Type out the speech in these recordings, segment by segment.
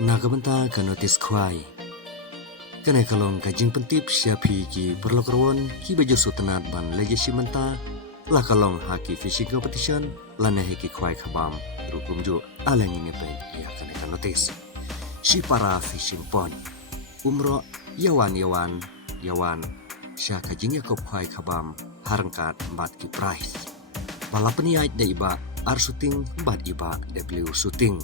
Nagamanta ka notis kwai. Kanai kalong ka jing pentip siapi ki perlokaron ki baju sutanat ban legacy menta la kalong haki fishing competition lana heki kwai khabam rukum ju alang ini pe ya kanai ka notis. Si para fishing pond. Umro yawan sya ka jing yakop kwai khabam harangkat bat ki price. Balapani ait da iba ar shooting bat iba W shooting.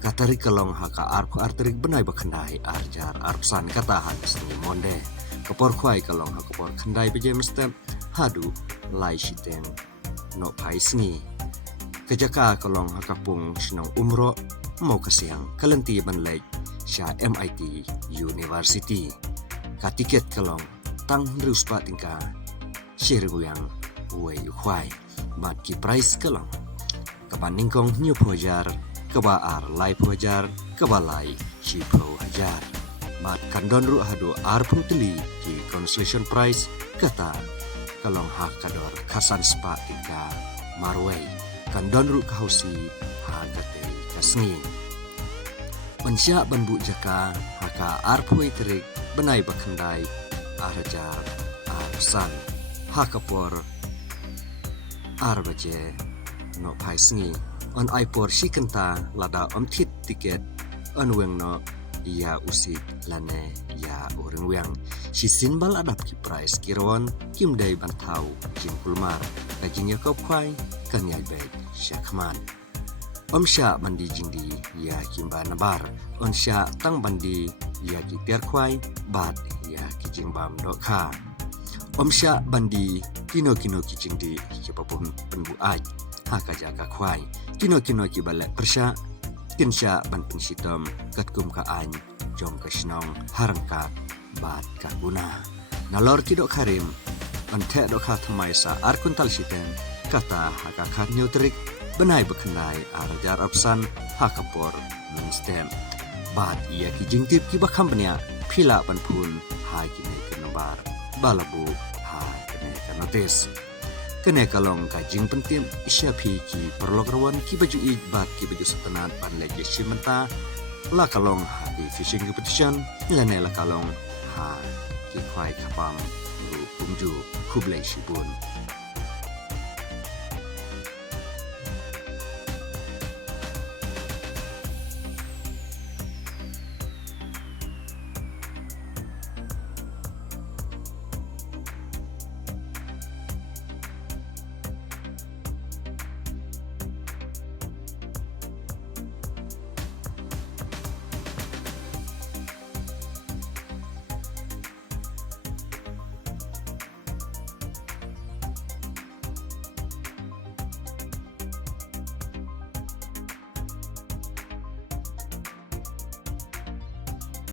Katari kalong haka arku arterik benai bakandai arjar arpsan kata hanis ni monde. Kapor kwai kalong haka por kandai beje mestem hadu lai shiten no pai sngi. Kejaka kalong haka pung sinong umro mau kasiang kalenti banlej sya MIT University. Katiket kalong tang ruspa tingka shirguyang uwe kwai mat ki price kalong. Kapan ningkong new pojar keba ar lai puajar keba lai si pro hajar mat kandon ru hadu ar putli ki consolation prize kata kalong ha kador kasan spa tika marway kandon ru kausi ha kate kasngi mansya banbu jaka haka ar puai terik benai bakandai ar hajar ar san ha kapor ar baje no pai sngi on aipor si kenta lada tit tiket on weng no ya usik lane ya orang weng si sinbal adap ki price kiron kim dai bantau kim kulmar kajing ya kop kwai kan yai bek syakman sya bandi jingdi ya kim ba nabar on sya tang bandi ya ki tiar kwai bat ya ki jingbam dokha sya bandi kino ki jingdi ki papum penbu ai haka jaga kwai kino ki balak persya kinsya ban pensitom katkum ka an jom ka snong harangkat bat ka guna nalor ki dok karim ante dok ha thamai sa ar kuntal siten kata haka khat neutrik benai bekenai arjar opsan haka por menstem bat ia ki jingtip ki bakam benya phila ban phun hai ki nei kenombar balabu ha kene kanotis kene kalong ka jing pentim isya phi ki perlokaron ki baju i bat ki baju setenat ban lege simenta la kalong ha di fishing competition lane la kalong ha ki kwai khapam ru kumju khublai shibun